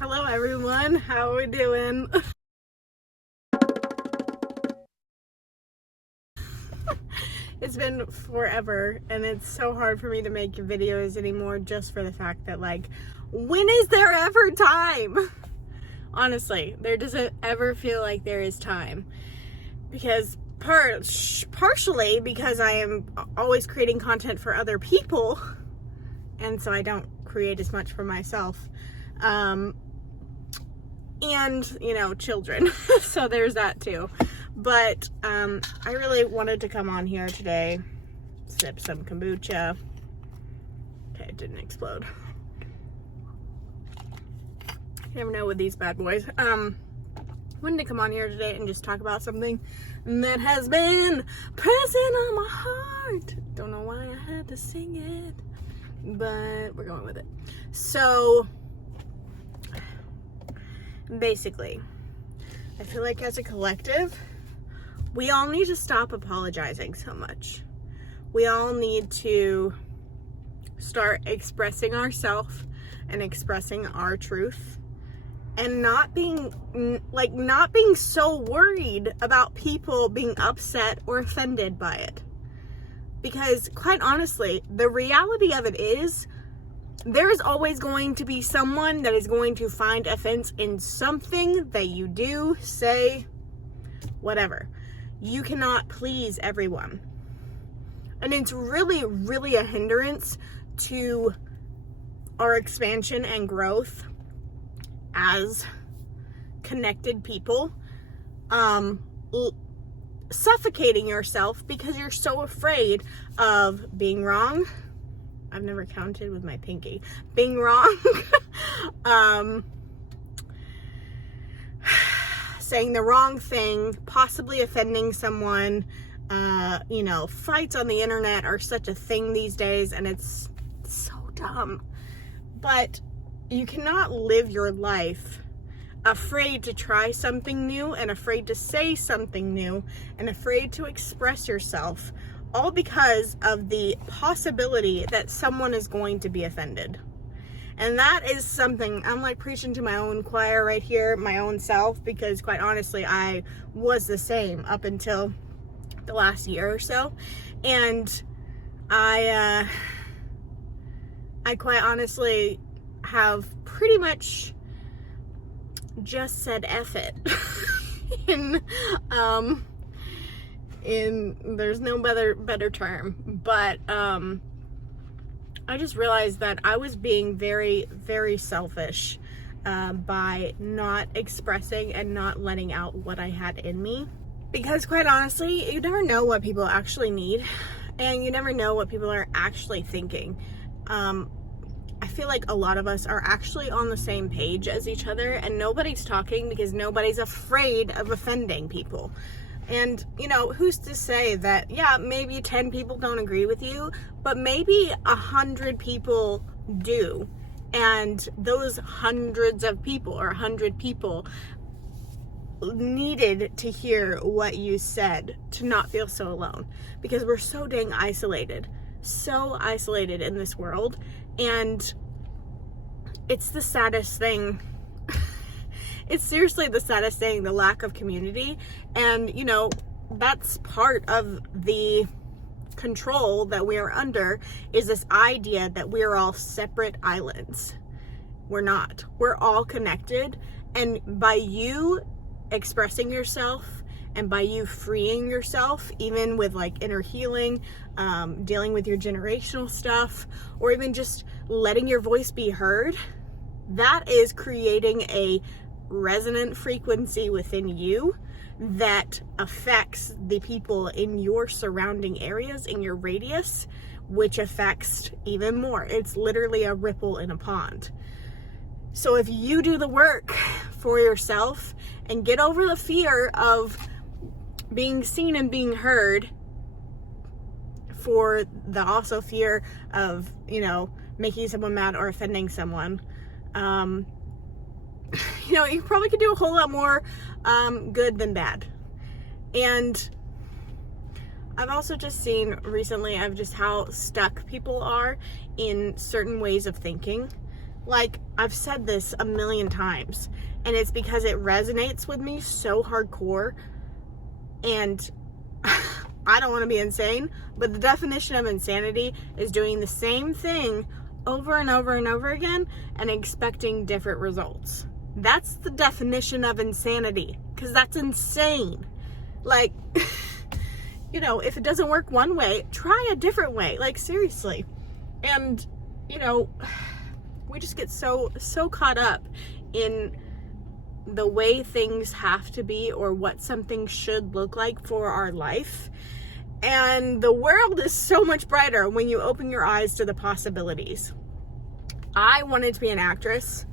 Hello everyone, how are we doing? It's been forever and it's so hard for me to make videos anymore just for the fact that when is there ever time? Honestly, there doesn't ever feel like there is time because partially because I am always creating content for other people and so I don't create as much for myself. And children. So there's that too. But I really wanted to come on here today, sip some kombucha. Okay, it didn't explode. You never know with these bad boys. Wanted to come on here today and just talk about something that has been pressing on my heart. Don't know why I had to sing it, but we're going with it. So basically, I feel like as a collective, we all need to stop apologizing so much. We all need to start expressing ourselves and expressing our truth and not being so worried about people being upset or offended by it. Because quite honestly, the reality of it is there's always going to be someone that is going to find offense in something that you do, say, whatever. You cannot please everyone. And it's really, really a hindrance to our expansion and growth as connected people. Suffocating yourself because you're so afraid of being wrong. I've never counted with my pinky. Being wrong. Saying the wrong thing, possibly offending someone. Fights on the internet are such a thing these days, and it's so dumb. But you cannot live your life afraid to try something new and afraid to say something new and afraid to express yourself, all because of the possibility that someone is going to be offended. And that is something, I'm like preaching to my own choir right here, my own self, because quite honestly, I was the same up until the last year or so. And I quite honestly have pretty much just said F it. There's no better term, but I just realized that I was being very, very selfish by not expressing and not letting out what I had in me. Because quite honestly, you never know what people actually need, and you never know what people are actually thinking. I feel like a lot of us are actually on the same page as each other, and nobody's talking because nobody's afraid of offending people. And, who's to say that, yeah, maybe 10 people don't agree with you, but maybe 100 people do. And those hundreds of people or 100 people needed to hear what you said to not feel so alone. Because we're so dang isolated in this world. And it's the saddest thing. It's seriously the saddest thing, the lack of community. And, that's part of the control that we are under, is this idea that we're all separate islands. We're not. We're all connected. And by you expressing yourself and by you freeing yourself, even with inner healing, dealing with your generational stuff, or even just letting your voice be heard, that is creating a resonant frequency within you that affects the people in your surrounding areas, in your radius, which affects even more. It's literally a ripple in a pond. So if you do the work for yourself and get over the fear of being seen and being heard, for the also fear of, making someone mad or offending someone, you probably could do a whole lot more good than bad. And I've also just seen recently of just how stuck people are in certain ways of thinking. Like, I've said this a million times, and it's because it resonates with me so hardcore, and I don't want to be insane, but the definition of insanity is doing the same thing over and over and over again and expecting different results. That's the definition of insanity, because that's insane. Like, you know, if it doesn't work one way, try a different way. Like, seriously. And, you know, we just get so caught up in the way things have to be or what something should look like for our life. And the world is so much brighter when you open your eyes to the possibilities. I wanted to be an actress.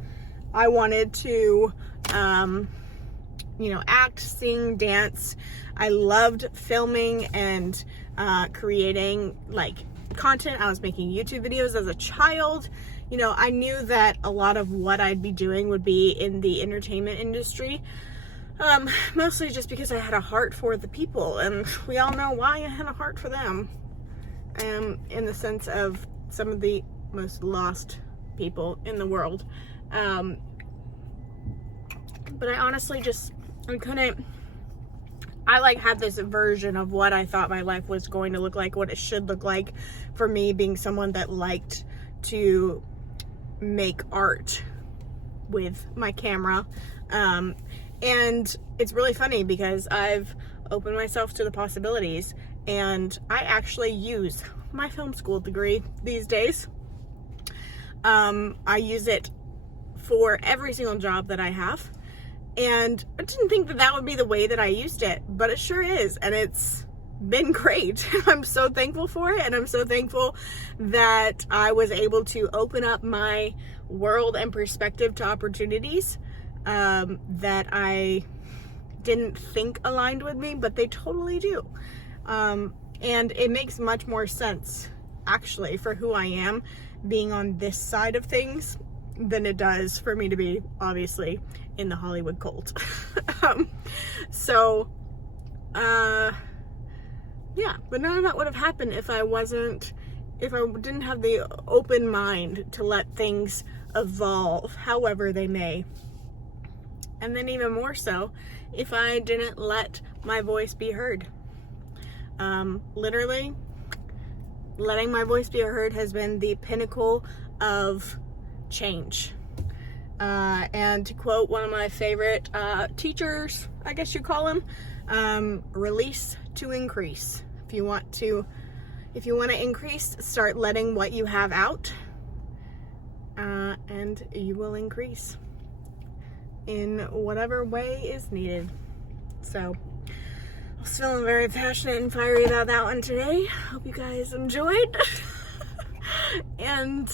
I wanted to, you know, act, sing, dance. I loved filming and creating, like, content. I was making YouTube videos as a child. You know, I knew that a lot of what I'd be doing would be in the entertainment industry. Mostly just because I had a heart for the people, and we all know why I had a heart for them. In the sense of some of the most lost people in the world. But I honestly just, I like had this version of what I thought my life was going to look like, what it should look like for me being someone that liked to make art with my camera. And it's really funny because I've opened myself to the possibilities, and I actually use my film school degree these days. I use it for every single job that I have, and I didn't think that that would be the way that I used it, but it sure is, and it's been great. I'm so thankful for it, and I'm so thankful that I was able to open up my world and perspective to opportunities that I didn't think aligned with me, but they totally do. And it makes much more sense, actually, for who I am being on this side of things than it does for me to be, obviously, in the Hollywood cult. Yeah, but none of that would have happened if I didn't have the open mind to let things evolve however they may. And then even more so, if I didn't let my voice be heard. Literally, letting my voice be heard has been the pinnacle of change. And to quote one of my favorite teachers, I guess you call him, release to increase. If you want to increase, start letting what you have out, and you will increase in whatever way is needed. So I was feeling very passionate and fiery about that one today. Hope you guys enjoyed. And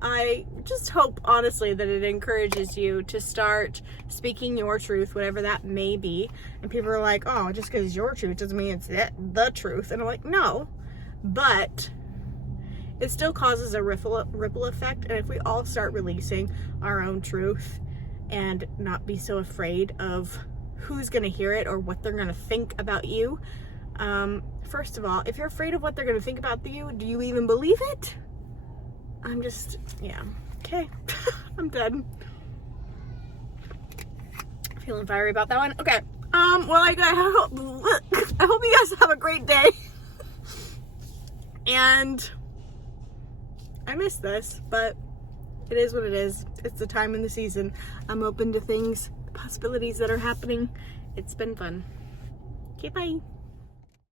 I just hope, honestly, that it encourages you to start speaking your truth, whatever that may be. And people are like, oh, just because it's your truth doesn't mean it's the truth. And I'm like, no, but it still causes a ripple effect. And if we all start releasing our own truth and not be so afraid of who's going to hear it or what they're going to think about you. First of all, if you're afraid of what they're going to think about you, do you even believe it? Yeah. Okay. I'm done. Feeling fiery about that one. Okay. Well, I hope you guys have a great day. And I miss this, but it is what it is. It's the time in the season. I'm open to things, possibilities that are happening. It's been fun. Okay, bye.